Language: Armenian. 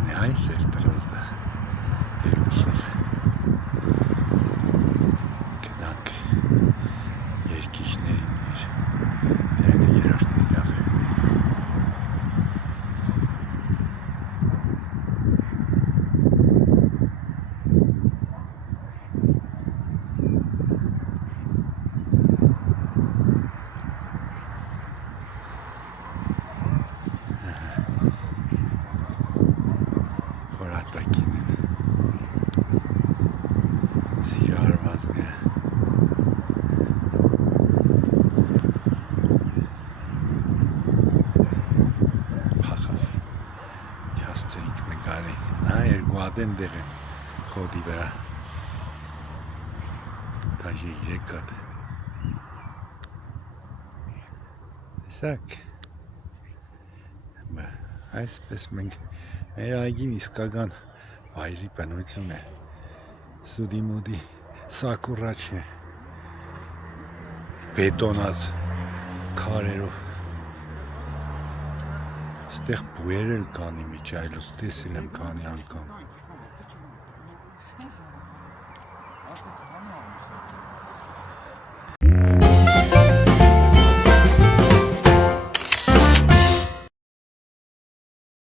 Անի այս էր տրոզդը երկուսով գնանք երկիշներին մեր դայնը երորդն իրավ հորատակին են սիրարվազգը փախավ չասցրինք նկարենք նա երկու ադեն դեղ են խոդի վրա դաժե 3 կատ տեսակ այսպես մենք մեր այգին իսկական վայրի բնություն է սուդի մուդի սակուրա չէ բետոնած քարերով ստեղ բույեր էլ կանի միջայլոց տեսել եմ կանի անգամ